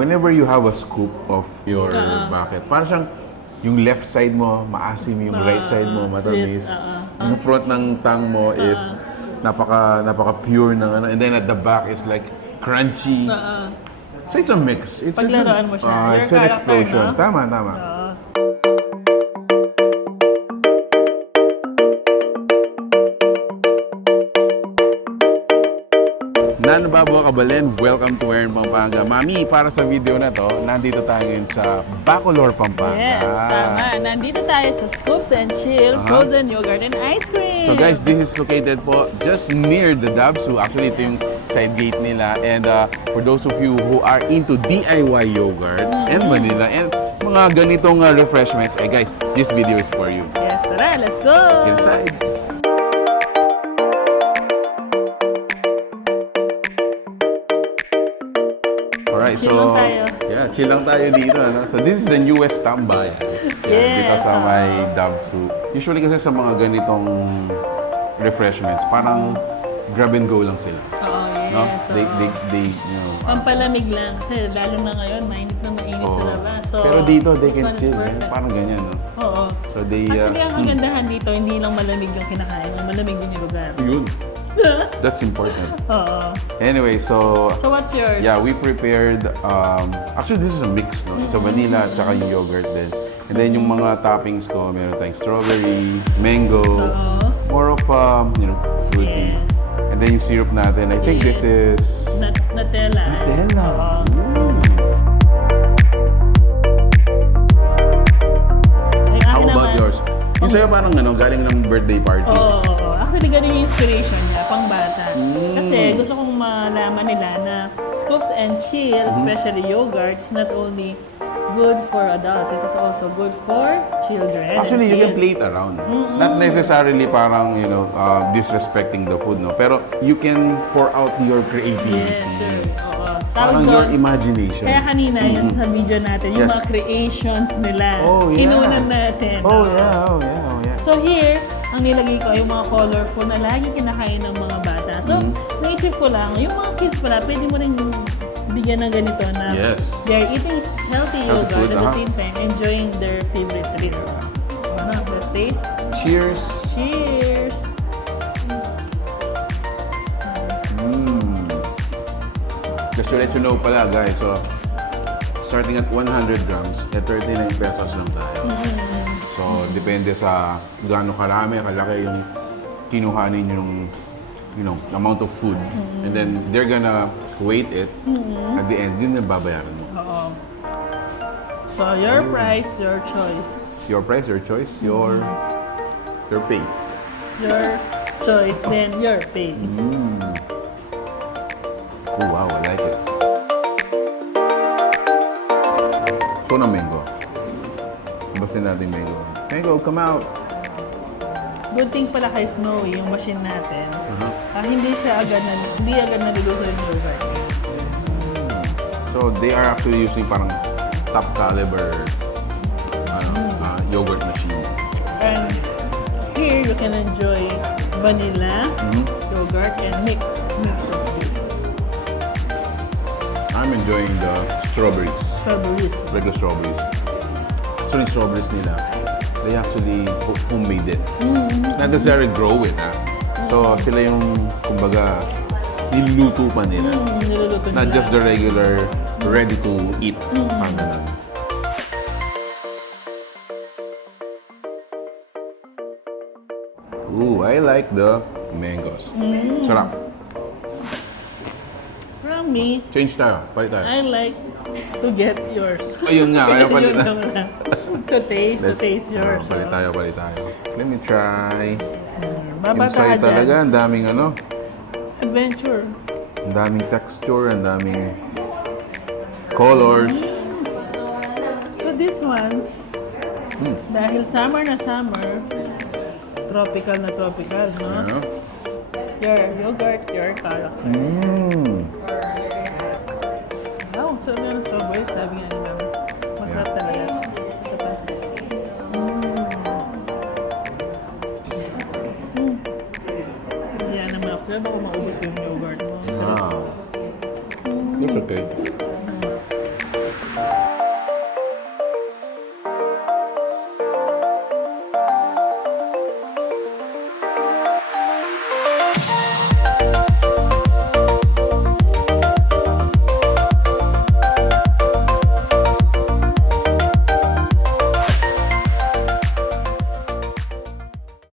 whenever you have a scoop of your bucket, parang siyang yung left side mo maasim, yung right side mo matamis. Yung front ng tongue mo is napaka pure ng ano, and then at the back is like crunchy. So it's a mix. It's Paglaruan mo siya. It's an explosion. No? Tama. Nanababo kabalin, welcome to Pampanga. Mami, para sa video na to, nandito tayo ngayon sa Bacolor, Pampanga. Yes, tama. Nandito tayo sa Scoops and Chll Frozen Yogurt and Ice Cream. So guys, this is located po just near the Dhvsu. Actually, ito yung side gate nila. And for those of you who are into DIY yogurts and vanilla and mga ganitong refreshments, guys, this video is for you. Yes, tara, let's go! Let's get inside. Alright, chill lang tayo. Yeah, chill lang tayo dito. Ano? So this is the newest tambay. Dito sa may Dhvsu. Usually kasi sa mga ganitong refreshments, parang grab and go lang sila. Oo, yes. No? They you know, pampalamig lang. Kasi lalo na ngayon, mainit na mainit sa labas. So, pero dito, they can chill. Parang ganyan, no? Oo. So they... Actually, ang kagandahan dito, hindi lang malamig yung kinakain. Malamig din yung lugar. Yun. That's important. Oo. Anyway, so what's yours? Yeah, we prepared, actually this is a mix, no? It's a vanilla at saka yung yogurt din. And then yung mga toppings ko, meron tayong strawberry, mango, more of, you know, fruity. Yes. And then yung syrup natin, I think this is... Nutella. Nutella. How about yours? Yung sa'yo parang ano, galing ng birthday party. Oo. Actually, ganun yung inspiration niya, pang bata. Kasi gusto kong malaman nila na Scoops and Chll, especially yogurts, not only good for adults, it is also good for children. Actually, you can play it around. Not necessarily parang, you know, disrespecting the food, no? Pero you can pour out your creativity. Yes, sure. Oo. Parang your imagination. Kaya kanina, yung sa video natin, yung mga creations nila, kinunan natin. Oh yeah. So here, ang nilagay ko yung mga colorful na lagi kinakain ng mga bata. So, naisip ko lang, yung mga kids pala, pwede mo rin bigyan ng ganito na they're eating healthy yogurt at the same time enjoying their favorite treats. Let's taste. Cheers! Cheers! Just to let you know pala guys, so starting at 100 grams, at 39 pesos lang tayo. So, depende sa gaano karami, kalaki yung kinuhanin yung, you know, amount of food. And then, they're gonna weight it. At the end, yun yung babayaran mo. Oo. So, your price, your choice. Your price, your choice, your pay. Your choice, then your pay. Oh, wow, I like it. So na mango. Basin natin mango. Mango, come out! Good thing pala kay Snowy, yung machine natin. Hindi agad naluluto yung yogurt. So they are actually using parang top caliber yogurt machine. And here you can enjoy vanilla, yogurt, and mix. I'm enjoying the strawberries. Strawberries. Like the strawberries. Actually, strawberries nila, they actually homemade it. Not necessarily grow it, ha? So, sila yung, kumbaga, niluluto pa nila. Niluluto nila. Not just the regular, ready-to-eat. Parang ganun. Ooh, I like the mangoes. Sarap. From me, Change tayo. Palit tayo. I like to get yours. Ayun nga, kaya palit tayo. To taste yours. Palit tayo. Let me try. Babata ka Inside talaga, dyan. ang daming ano. Adventure. Ang daming texture, ang daming colors. So this one, dahil summer na summer, tropical na tropical, no? Your yogurt, your character. Wow, so meron strawberry, sabi nga ni Mama. Masarap talaga. Ito pa. Yan naman ako. Baka maubos ko yung yogurt mo. Wow. It's okay.